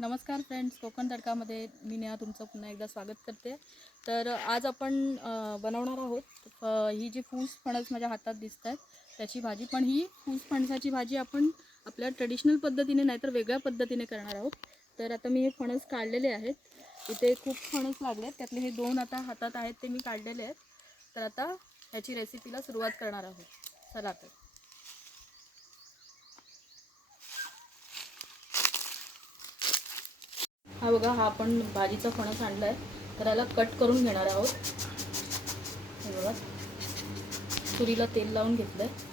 नमस्कार फ्रेंड्स कोकण तडकामध्ये मी नेहा तुमचं पुन्हा एकदा स्वागत करते. तर आज आपण बनवणार आहोत ही जी फूस फणस माझ्या हातात दिसत आहेत त्याची भाजी. पण ही फूस फणसाची भाजी आपण आपल्या ट्रेडिशनल पद्धतीने नाहीतर वेगळ्या पद्धतीने करणार आहोत. तर आता मी हे फणस काढलेले आहेत. इथे खूप फणस लागले त्यातले हे दोन आता हातात आहेत ते मी काढलेले आहेत. तर आता ह्याची रेसिपीला सुरुवात करणार आहोत. चला तर. हा बघा हा आपण भाजीचा फणस आणला आहे तर याला कट करून घेणार आहोत. हे बघा. तुरीला तेल लावून घेतलं आहे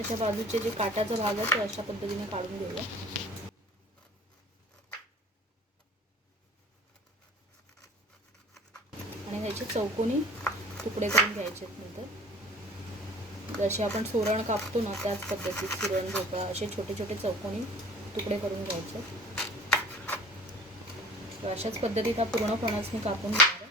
त्याच्या बाजूचे जे काटाचा भाग आहे तो अशा पद्धतीने काढून घेऊया. आणि ह्याचे चौकोनी तुकडे करून घ्यायचे आहेत नंतर. जसे आपण सुरण कापतो ना त्याच पद्धतीत सुरण भोपळा असे छोटे छोटे चौकोनी तुकडे करून घ्यायचे अशाच पद्धतीत हा पूर्ण मी कापून घेणार आहे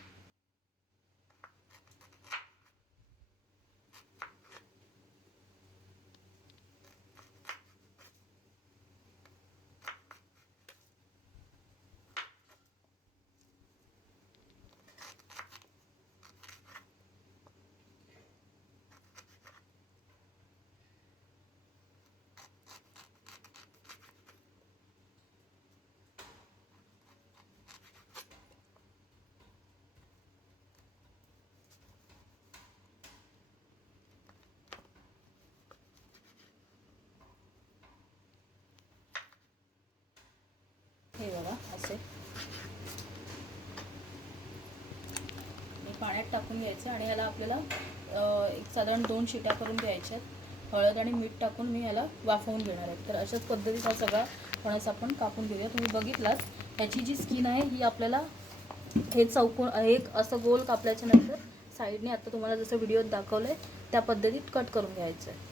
हे बघा असे टाकून घ्यायचं आणि ह्याला आपल्याला एक साधारण दोन शिट्या करून घ्यायच्या आहेत. हळद आणि मीठ टाकून मी ह्याला वाफवून घेणार आहे. तर अशाच पद्धतीचा सगळा फणस आपण कापून घेऊया. तुम्ही बघितलाच ह्याची जी स्किन आहे ही आपल्याला हे चौकोन एक असं गोल कापल्याच्या नंतर साईडने आता तुम्हाला जसं व्हिडिओत दाखवलं आहे त्या पद्धतीत कट करून घ्यायचं आहे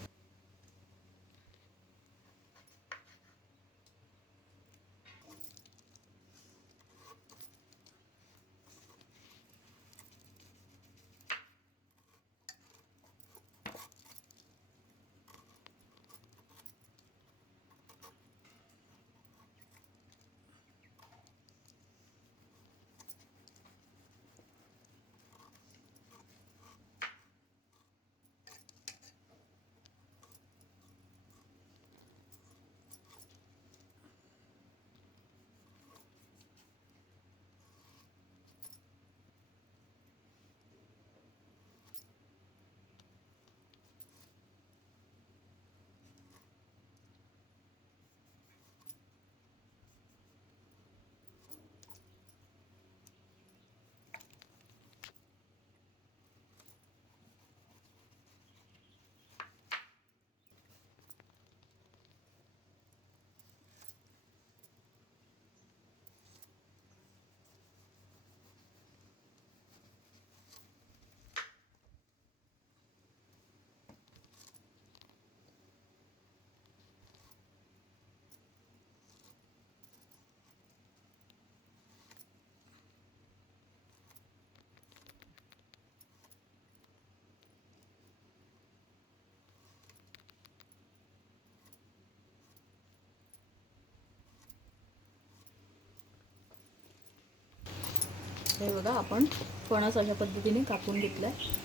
हे बघा आपण फणस अशा पद्धतीने कापून घेतला आहे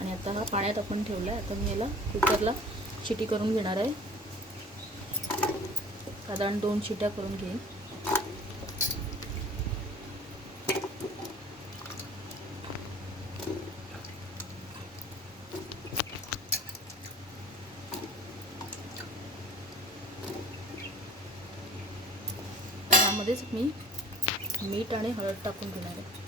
आणि आता हा पाण्यात आपण ठेवला आहे आता मी याला कुकरला शिटी करून घेणार आहे. साधारण दोन शिट्या करून घेईन. त्यामध्येच मी मीठ आणि हळद टाकून घेणार आहे.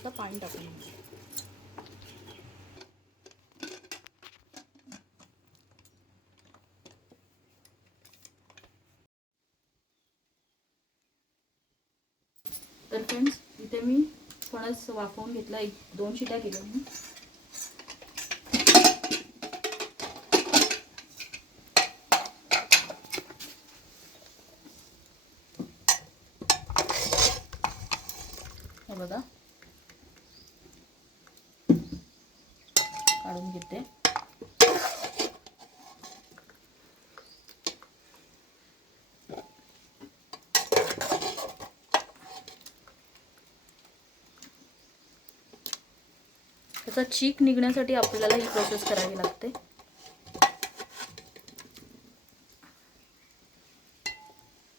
फक्त पाणी टाकून तर फ्रेंड्स इथे मी फणस वाफवून घेतला. एक दोन शिट्या केल्या मी. बघा. काढून घेते त्याचा चीक निघण्यासाठी आपल्याला ही प्रोसेस करावी लागते.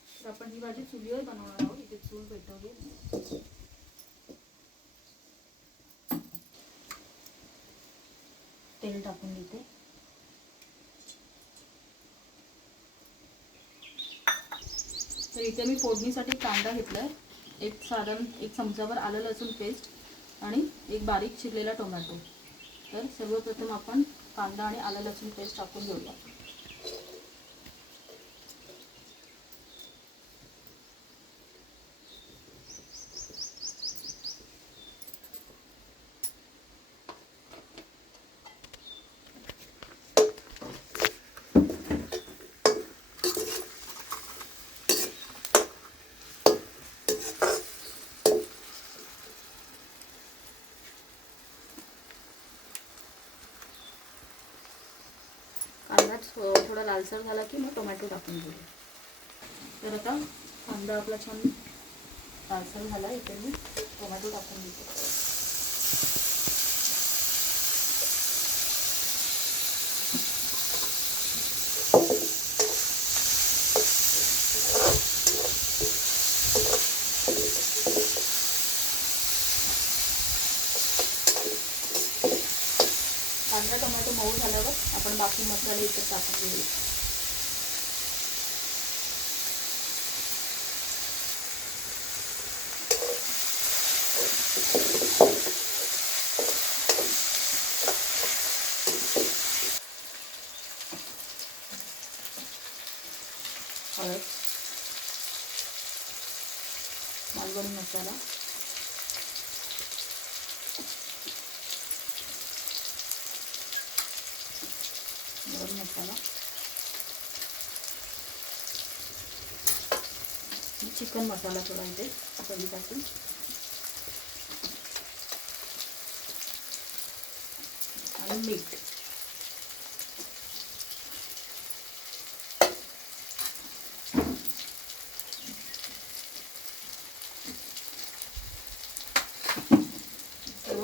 तर आपण ही भाजी चुलीवर बनवणार आहोत. इथे चूल पेटवली. तेल टाकून देते तर इथे मी फोडणीसाठी कांदा घेतलाय. एक साधारण एक चमचाभर आलं लसूण पेस्ट आणि एक बारीक चिरलेला टोमॅटो. तर सर्वप्रथम आपण कांदा आणि आलं लसूण पेस्ट टाकून घेऊया. कांदा थोडा लालसर झाला की मग टोमॅटो टाकून घेऊया तर आता कांदा आपला छान लालसर झाला इथे मी टोमॅटो टाकून घेते कांदा टोमॅटो मऊ झाल्यावर आपण बाकी मसाले इथे टाकून घेऊया मसाला गरम मसाला चिकन मसाला थोडा इथे चवीसाठी आणि मीठ.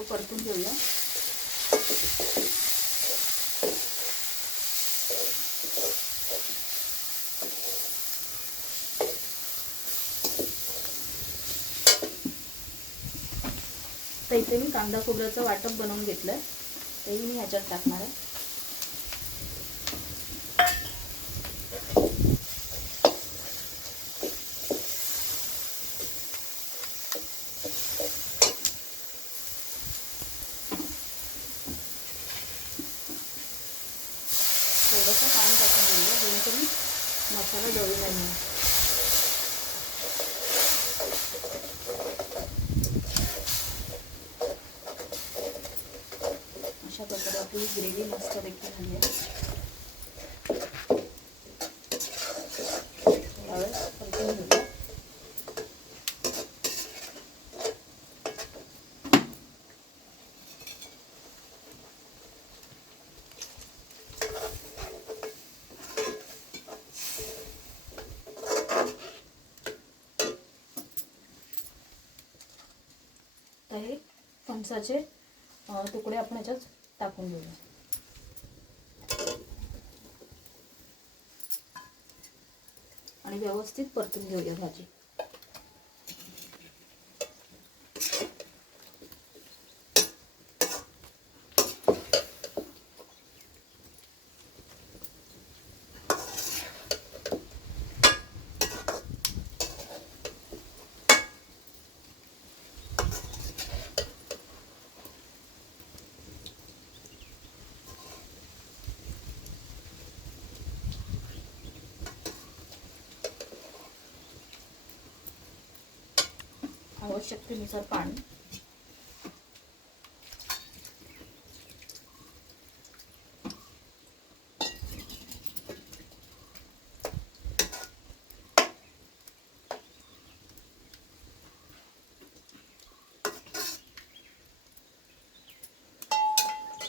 परतून घेऊया. इथे मी कांदा खोबऱ्याचं वाटप बनवून घेतलं तेही मी ह्याच्यात टाकणार आहे थोडंसं पाणी टाकून घेऊया जेणेकरून मसाला जळू नाही म्हणून. अशा प्रकारे आपली ग्रेव्ही मस्तपैकी झाली आहे. थोडा हे फणसाचे तुकडे आपण याच्यात टाकून घेऊया आणि व्यवस्थित परतून घेऊया भाजी. आवश्यकतेनुसार पाणी.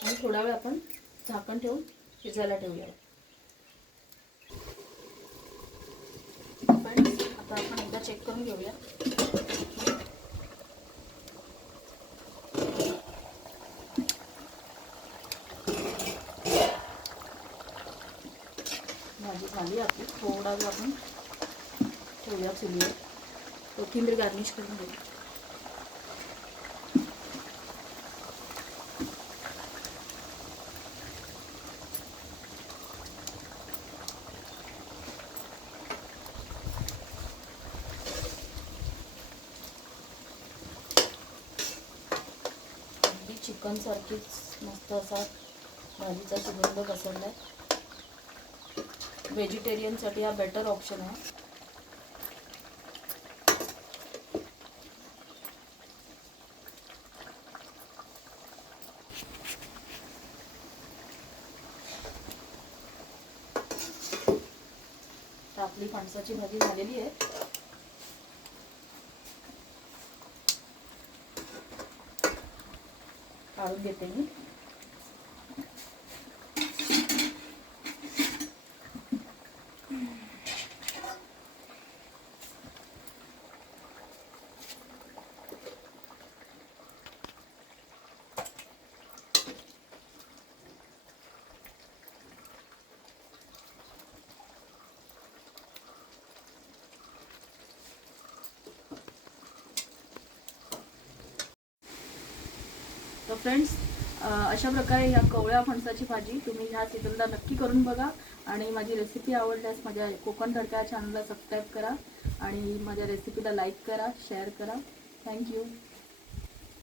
आणि थोडा वेळ आपण झाकण ठेवून शिजायला ठेवूया. आपण आता आपण एकदा चेक करून घेऊया भाजी झाली आपली. थोडा वेळ आपण ठेवूया चुलीवर. कोथिंबीर गार्निश करून घेऊ. चिकन सारखीच मस्त असा भाजीचा सुगंध आहे व्हेजिटेरियनसाठी हा बेटर ऑप्शन आहे. आपली फणसाची भाजी झालेली आहे. काढून घेते मी. फ्रेंड्स अशा प्रकारे ह्या कवळ्या फणसाची भाजी तुम्ही ह्या सीझनला नक्की करून बघा आणि माझी रेसिपी आवडल्यास माझ्या कोकण धडक्या चॅनलला सबस्क्राईब करा आणि माझ्या रेसिपीला लाईक करा शेअर करा. थँक्यू